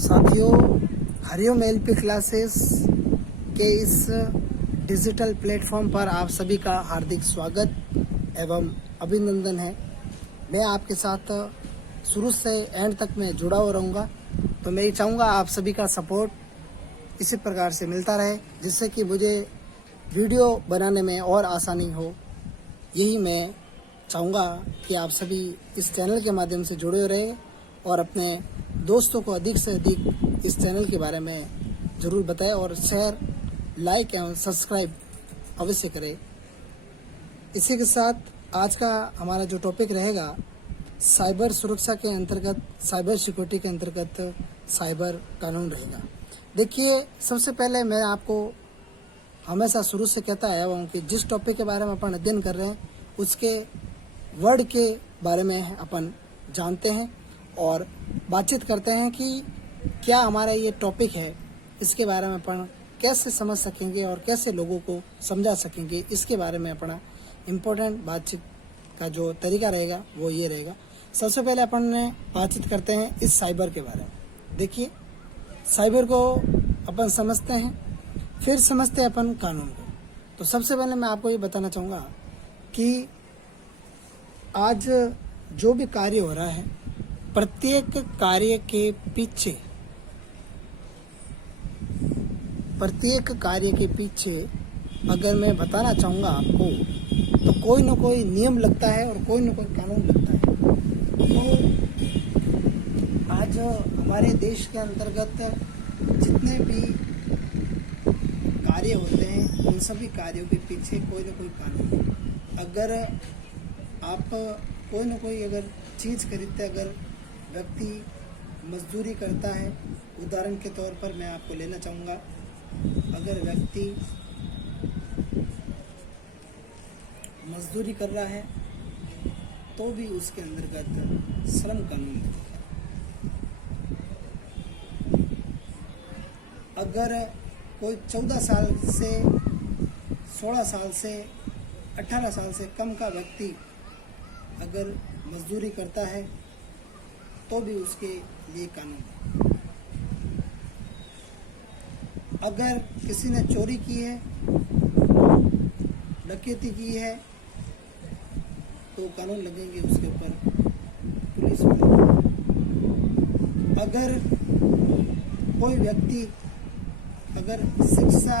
साथियों, Hariom LP classes के इस डिजिटल प्लेटफॉर्म पर आप सभी का हार्दिक स्वागत एवं अभिनंदन है। मैं आपके साथ शुरू से एंड तक में जुड़ा हुआ रहूँगा, तो मैं चाहूँगा आप सभी का सपोर्ट इसी प्रकार से मिलता रहे, जिससे कि मुझे वीडियो बनाने में और आसानी हो। यही मैं चाहूँगा कि आप सभी इस चैनल के माध्यम से जुड़े रहे और अपने दोस्तों को अधिक से अधिक इस चैनल के बारे में ज़रूर बताएं और शेयर, लाइक एवं सब्सक्राइब अवश्य करें। इसी के साथ आज का हमारा जो टॉपिक रहेगा, साइबर सुरक्षा के अंतर्गत, साइबर सिक्योरिटी के अंतर्गत साइबर कानून रहेगा। देखिए, सबसे पहले मैं आपको हमेशा शुरू से कहता आया हूँ कि जिस टॉपिक के बारे में अपन अध्ययन कर रहे हैं उसके वर्ड के बारे में अपन जानते हैं और बातचीत करते हैं कि क्या हमारा ये टॉपिक है, इसके बारे में अपन कैसे समझ सकेंगे और कैसे लोगों को समझा सकेंगे। इसके बारे में अपना इम्पोर्टेंट बातचीत का जो तरीका रहेगा वो ये रहेगा। सबसे पहले अपन ने बातचीत करते हैं इस साइबर के बारे में। देखिए, साइबर को अपन समझते हैं, फिर समझते हैं अपन कानून को। तो सबसे पहले मैं आपको ये बताना चाहूँगा कि आज जो भी कार्य हो रहा है, प्रत्येक कार्य के पीछे अगर मैं बताना चाहूँगा आपको, तो कोई न कोई नियम लगता है और कोई न कोई कानून लगता है। तो आज हमारे देश के अंतर्गत जितने भी कार्य होते हैं, उन सभी कार्यों के पीछे कोई न कोई कानून है। अगर आप कोई न कोई अगर चीज़ खरीदते, अगर व्यक्ति मजदूरी करता है, उदाहरण के तौर पर मैं आपको लेना चाहूँगा, अगर व्यक्ति मजदूरी कर रहा है तो भी उसके अंतर्गत श्रम कानून है। अगर कोई 14 साल से 16 साल से 18 साल से कम का व्यक्ति अगर मजदूरी करता है तो भी उसके लिए कानून है। अगर किसी ने चोरी की है, डकैती की है, तो कानून लगेंगे उसके ऊपर, पुलिस वाले। अगर कोई व्यक्ति अगर शिक्षा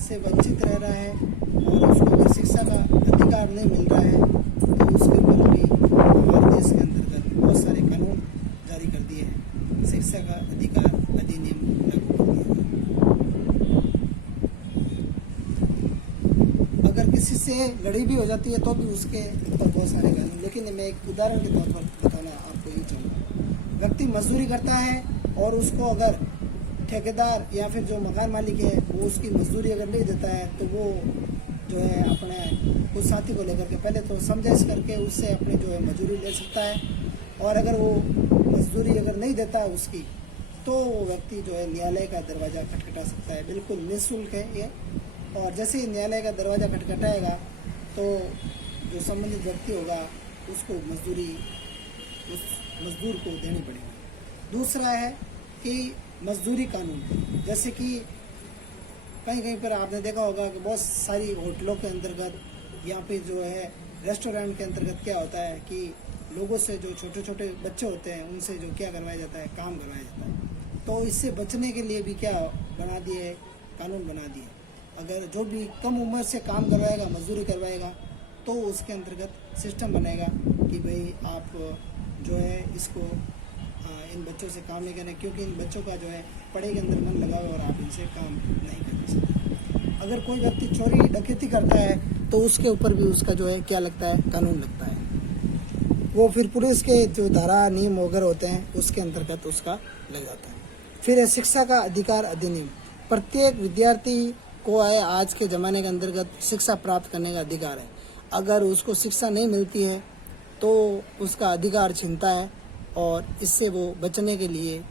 से वंचित रह रहा है और उसको अगर शिक्षा का अधिकार नहीं मिल रहा है, तो उसके ऊपर भी हमारे देश के अंतर्गत बहुत सारे कानून जारी कर दिए हैं। शिक्षा का अधिकार अधिनियम लागू कर दिया है। अगर किसी से लड़ाई भी हो जाती है तो भी उसके ऊपर बहुत सारे कानून। लेकिन मैं एक उदाहरण के तौर पर बताना आपको ये चाहूँगा, व्यक्ति मजदूरी करता है और उसको अगर ठेकेदार या फिर जो मकान मालिक है वो उसकी मजदूरी अगर नहीं देता है, तो वो जो है अपने उस साथी को लेकर के पहले तो समझाइश करके उससे अपनी जो है मजदूरी ले सकता है। और अगर वो मजदूरी अगर नहीं देता है उसकी, तो वो व्यक्ति जो है न्यायालय का दरवाज़ा खटखटा सकता है। बिल्कुल निःशुल्क है ये। और जैसे ही न्यायालय का दरवाज़ा खटखटाएगा तो जो संबंधित व्यक्ति होगा उसको मजदूरी उस मजदूर को देनी पड़ेगी। दूसरा है कि मजदूरी कानून, जैसे कि कहीं कहीं पर आपने देखा होगा कि बहुत सारी होटलों के अंतर्गत या फिर जो है रेस्टोरेंट के अंतर्गत क्या होता है कि लोगों से, जो छोटे छोटे बच्चे होते हैं, उनसे जो क्या करवाया जाता है, काम करवाया जाता है। तो इससे बचने के लिए भी क्या बना दिए, कानून बना दिए। अगर जो भी कम उम्र से काम करवाएगा, मजदूरी करवाएगा, तो उसके अंतर्गत सिस्टम बनेगा कि भाई आप जो है इसको इन बच्चों से काम नहीं करना, क्योंकि इन बच्चों का जो है पढ़ाई के अंदर मन लगा हुआ और आप इनसे काम नहीं कर सकते। अगर कोई व्यक्ति चोरी डकैती करता है तो उसके ऊपर भी उसका जो है क्या लगता है, कानून लगता है। वो फिर पुलिस के जो धारा नियम वगैरह होते हैं उसके अंतर्गत उसका लग जाता है। फिर है शिक्षा का अधिकार अधिनियम। प्रत्येक विद्यार्थी को है आज के ज़माने के अंतर्गत शिक्षा प्राप्त करने का अधिकार है। अगर उसको शिक्षा नहीं मिलती है तो उसका अधिकार छीनता है और इससे वो बचने के लिए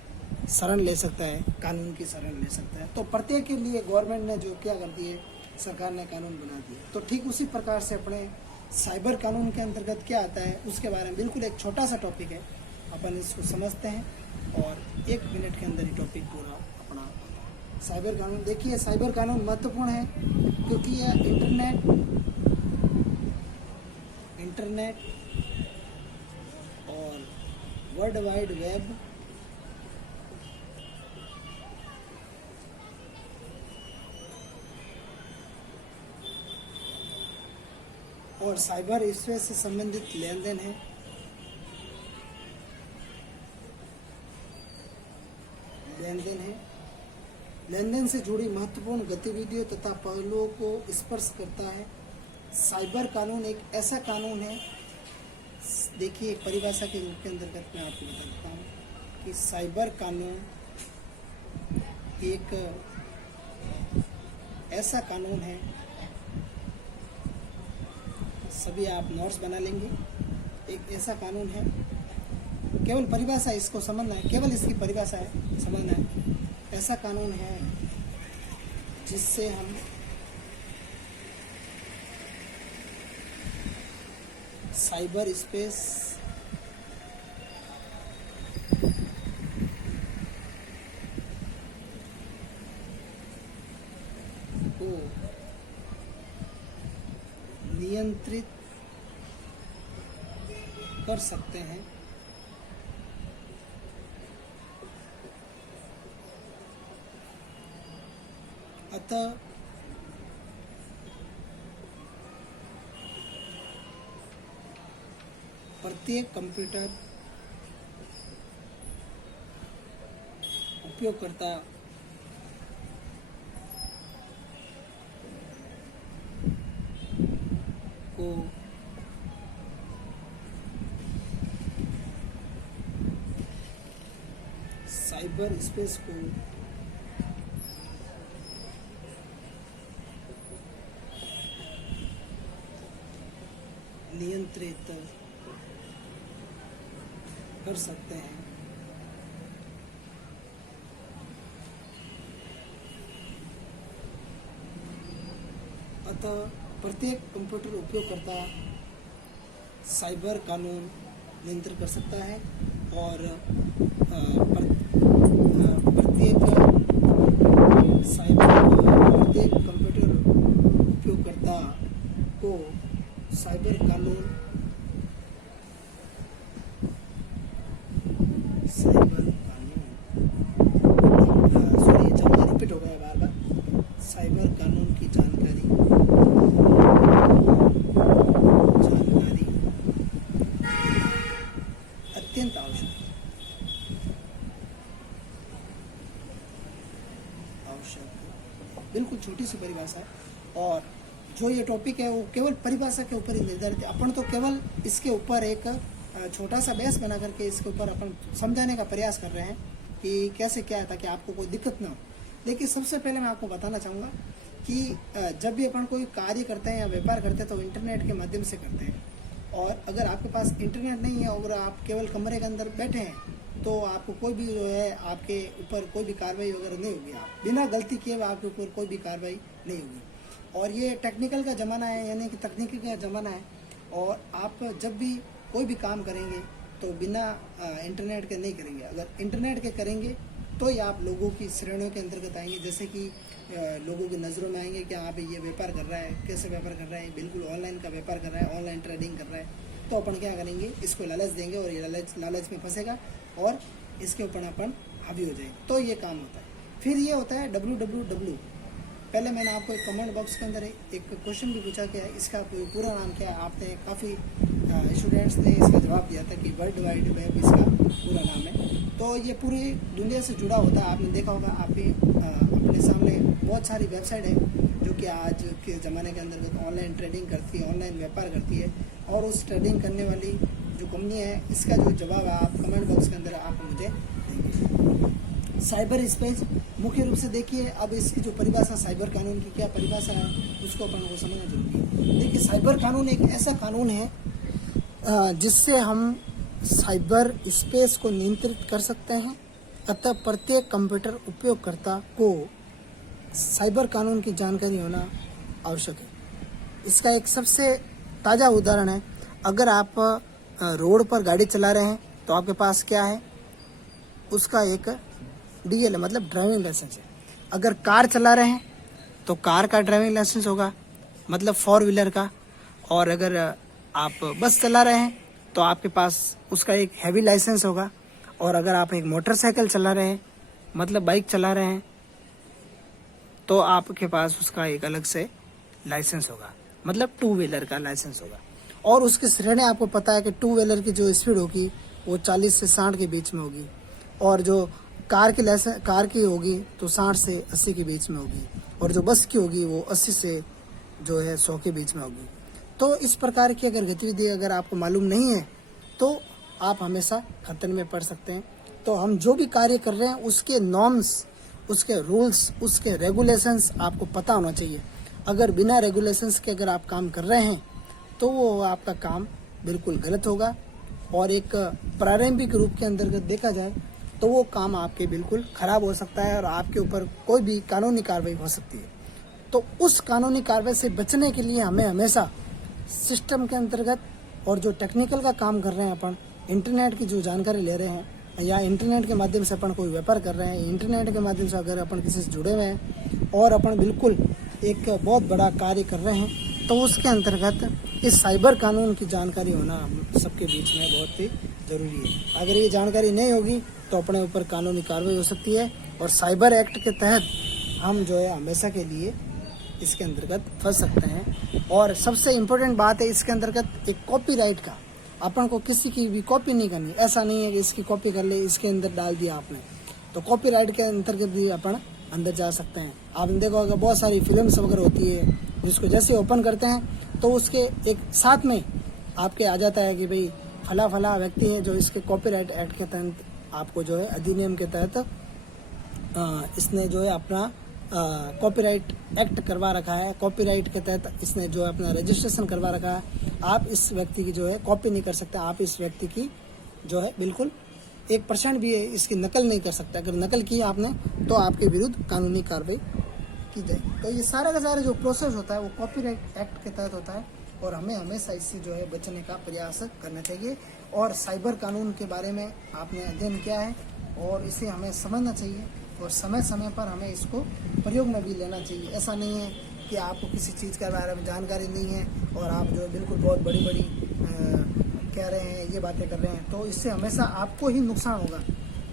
शरण ले सकता है, कानून की शरण ले सकता है। तो प्रत्येक के लिए गवर्नमेंट ने जो क्या कर दिए, सरकार ने कानून बना दिए। तो ठीक उसी प्रकार से अपने साइबर कानून के अंतर्गत क्या आता है उसके बारे में बिल्कुल एक छोटा सा टॉपिक है, अपन इसको समझते हैं और 1 मिनट के अंदर ही टॉपिक पूरा अपना। साइबर कानून, देखिए साइबर कानून महत्वपूर्ण है क्योंकि यह इंटरनेट और वर्ल्ड वाइड वेब और साइबर स्पेस से संबंधित लेन देन है। लेन देन से जुड़ी महत्वपूर्ण गतिविधियों तथा पहलुओं को स्पर्श करता है। साइबर कानून एक ऐसा कानून है, देखिए एक परिभाषा के रूप के अंतर्गत मैं आपको बताता हूँ कि साइबर कानून एक ऐसा कानून है, सभी आप नोट्स बना लेंगे। एक ऐसा कानून है, केवल परिभाषा इसको समझना है, केवल इसकी परिभाषा है समझना है। ऐसा कानून है जिससे हम साइबर स्पेस को नियंत्रित कर सकते हैं। अतः प्रत्येक कंप्यूटर उपयोगकर्ता को साइबर स्पेस को नियंत्रित कर सकते हैं। अतः प्रत्येक कंप्यूटर उपयोगकर्ता साइबर कानून नियंत्रित कर सकता है और प्रत्येक कंप्यूटर उपयोगकर्ता को साइबर कानून सॉरी जब रिपीट हो गया बार बार, साइबर कानून की जानकारी अत्यंत आवश्यक बिल्कुल छोटी सी परिभाषा है और जो ये टॉपिक है वो केवल परिभाषा के ऊपर ही निर्धारित है। अपन तो केवल इसके ऊपर एक छोटा सा बहस बना करके इसके ऊपर अपन समझाने का प्रयास कर रहे हैं कि कैसे क्या है ताकि आपको कोई दिक्कत ना हो। लेकिन सबसे पहले मैं आपको बताना चाहूँगा कि जब भी अपन कोई कार्य करते हैं या व्यापार करते हैं तो इंटरनेट के माध्यम से करते हैं। और अगर आपके पास इंटरनेट नहीं है और आप केवल कमरे के अंदर बैठे हैं तो आपको कोई भी जो है आपके ऊपर कोई भी कार्रवाई वगैरह नहीं होगी। आप बिना गलती किए आपके ऊपर कोई भी कार्रवाई नहीं होगी। और ये टेक्निकल का ज़माना है, यानी कि तकनीकी का ज़माना है। और आप जब भी कोई भी काम करेंगे तो बिना इंटरनेट के नहीं करेंगे। अगर इंटरनेट के करेंगे तो ही आप लोगों की श्रेणियों के अंतर्गत आएंगे, जैसे कि लोगों की नज़रों में आएंगे कि आप ये व्यापार कर रहा है, कैसे व्यापार कर रहा है, बिल्कुल ऑनलाइन का व्यापार कर रहा है, ऑनलाइन ट्रेडिंग कर रहा है। तो अपन क्या करेंगे, इसको लालच देंगे और ये लालच में फंसेगा और इसके ऊपर अपन हावी हो जाएंगे। तो ये काम होता है। फिर ये होता है www। पहले मैंने आपको एक कमेंट बॉक्स के अंदर एक क्वेश्चन भी पूछा क्या है, इसका पूरा नाम क्या है। आपने काफ़ी स्टूडेंट्स ने इसका जवाब दिया था कि वर्ल्ड वाइड वेब इसका पूरा नाम है। तो ये पूरी दुनिया से जुड़ा होता है। आपने देखा होगा, अपने सामने बहुत सारी वेबसाइट है जो कि आज के ज़माने के अंदर ऑनलाइन ट्रेडिंग करती है, ऑनलाइन व्यापार करती है। और उस ट्रेडिंग करने वाली जो कंपनी है, इसका जो जवाब है आप कमेंट बॉक्स के अंदर आप मुझे देंगे। साइबर स्पेस मुख्य रूप से देखिए, अब इसकी जो परिभाषा साइबर कानून की क्या परिभाषा है उसको अपन को समझना जरूरी है। देखिए साइबर कानून एक ऐसा कानून है जिससे हम साइबर स्पेस को नियंत्रित कर सकते हैं। अतः प्रत्येक कंप्यूटर उपयोगकर्ता को साइबर कानून की जानकारी होना आवश्यक है। इसका एक सबसे ताज़ा उदाहरण है, अगर आप रोड पर गाड़ी चला रहे हैं तो आपके पास क्या है, उसका एक DL है, मतलब ड्राइविंग लाइसेंस है। अगर कार चला रहे हैं तो कार का ड्राइविंग लाइसेंस होगा, मतलब 4 व्हीलर का। और अगर आप बस चला रहे हैं तो आपके पास उसका एक हैवी लाइसेंस होगा। और अगर आप एक मोटरसाइकिल चला रहे हैं, मतलब बाइक चला रहे हैं, तो आपके पास उसका एक अलग से लाइसेंस होगा, मतलब 2 व्हीलर का लाइसेंस होगा। और उसकी श्रेणी आपको पता है कि 2 व्हीलर की जो स्पीड होगी वो 40 से 60 के बीच में होगी, और जो कार की होगी तो 60 से 80 के बीच में होगी, और जो बस की होगी वो 80 से जो है 100 के बीच में होगी। तो इस प्रकार की अगर गतिविधि अगर आपको मालूम नहीं है तो आप हमेशा खतरे में पड़ सकते हैं। तो हम जो भी कार्य कर रहे हैं उसके नॉर्म्स, उसके रूल्स, उसके रेगुलेशंस आपको पता होना चाहिए। अगर बिना रेगुलेशंस के अगर आप काम कर रहे हैं तो वो आपका काम बिल्कुल गलत होगा, और एक प्रारंभिक रूप के अंतर्गत देखा जाए तो वो काम आपके बिल्कुल खराब हो सकता है, और आपके ऊपर कोई भी कानूनी कार्रवाई हो सकती है। तो उस कानूनी कार्रवाई से बचने के लिए हमें हमेशा सिस्टम के अंतर्गत, और जो टेक्निकल का काम कर रहे हैं अपन, इंटरनेट की जो जानकारी ले रहे हैं, या इंटरनेट के माध्यम से अपन कोई व्यापार कर रहे हैं, इंटरनेट के माध्यम से अगर अपन किसी से जुड़े हुए हैं और अपन बिल्कुल एक बहुत बड़ा कार्य कर रहे हैं, तो उसके अंतर्गत इस साइबर कानून की जानकारी होना सबके बीच में बहुत ही ज़रूरी है। अगर ये जानकारी नहीं होगी तो अपने ऊपर कानूनी कार्रवाई हो सकती है, और साइबर एक्ट के तहत हम जो है हमेशा के लिए इसके अंतर्गत फंस सकते हैं। और सबसे इम्पोर्टेंट बात है इसके अंतर्गत एक कॉपीराइट का, अपन को किसी की भी कॉपी नहीं करनी। ऐसा नहीं है कि इसकी कॉपी कर ले, इसके अंदर डाल दिया आपने, तो कॉपीराइट के अंतर्गत भी अपन अंदर जा सकते हैं। आपने देखा होगा बहुत सारी फिल्म्स वगैरह होती है जिसको जैसे ओपन करते हैं तो उसके एक साथ में आपके आ जाता है कि भाई फला व्यक्ति है जो इसके कॉपीराइट एक्ट के तहत आपको जो है अधिनियम के तहत इसने जो है अपना कॉपीराइट एक्ट करवा रखा है, कॉपीराइट के तहत इसने जो है अपना रजिस्ट्रेशन करवा रखा है। आप इस व्यक्ति की जो है कॉपी नहीं कर सकते, आप इस व्यक्ति की जो है बिल्कुल 1% भी इसकी नकल नहीं कर सकते। अगर नकल की आपने तो आपके विरुद्ध कानूनी कार्रवाई की जाए। तो ये सारा का सारा जो प्रोसेस होता है वो कॉपीराइट एक्ट के तहत होता है, और हमें हमेशा इससे जो है बचने का प्रयास करना चाहिए। और साइबर कानून के बारे में आपने अध्ययन किया है और इसे हमें समझना चाहिए, और समय समय पर हमें इसको प्रयोग में भी लेना चाहिए। ऐसा नहीं है कि आपको किसी चीज़ के बारे में जानकारी नहीं है और आप जो है बिल्कुल बहुत बड़ी कह रहे हैं, ये बातें कर रहे हैं, तो इससे हमेशा आपको ही नुकसान होगा।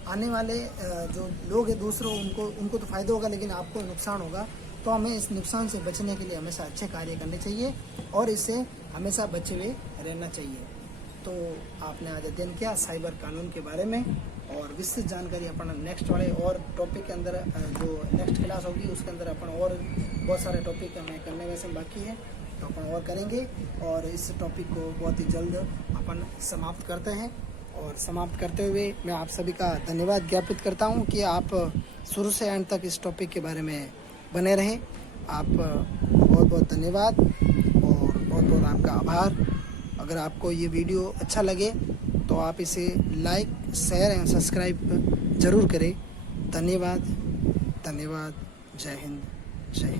आने वाले जो लोग हैं दूसरों, उनको तो फ़ायदा होगा लेकिन आपको नुकसान होगा। तो हमें इस नुकसान से बचने के लिए हमेशा अच्छे कार्य करने चाहिए और इससे हमेशा बचे हुए रहना चाहिए। तो आपने आज अध्ययन किया साइबर कानून के बारे में, और विस्तृत जानकारी अपन नेक्स्ट वाले और टॉपिक के अंदर जो नेक्स्ट क्लास होगी उसके अंदर अपन और बहुत सारे टॉपिक हमें करने में से बाकी है, तो अपन और करेंगे। और इस टॉपिक को बहुत ही जल्द अपन समाप्त करते हैं। और समाप्त करते हुए मैं आप सभी का धन्यवाद ज्ञापित करता हूं कि आप शुरू से एंड तक इस टॉपिक के बारे में बने रहें। आप बहुत बहुत धन्यवाद और बहुत बहुत आपका आभार। अगर आपको ये वीडियो अच्छा लगे तो आप इसे लाइक, शेयर एंड सब्सक्राइब ज़रूर करें। धन्यवाद, जय हिंद, जय हिंद।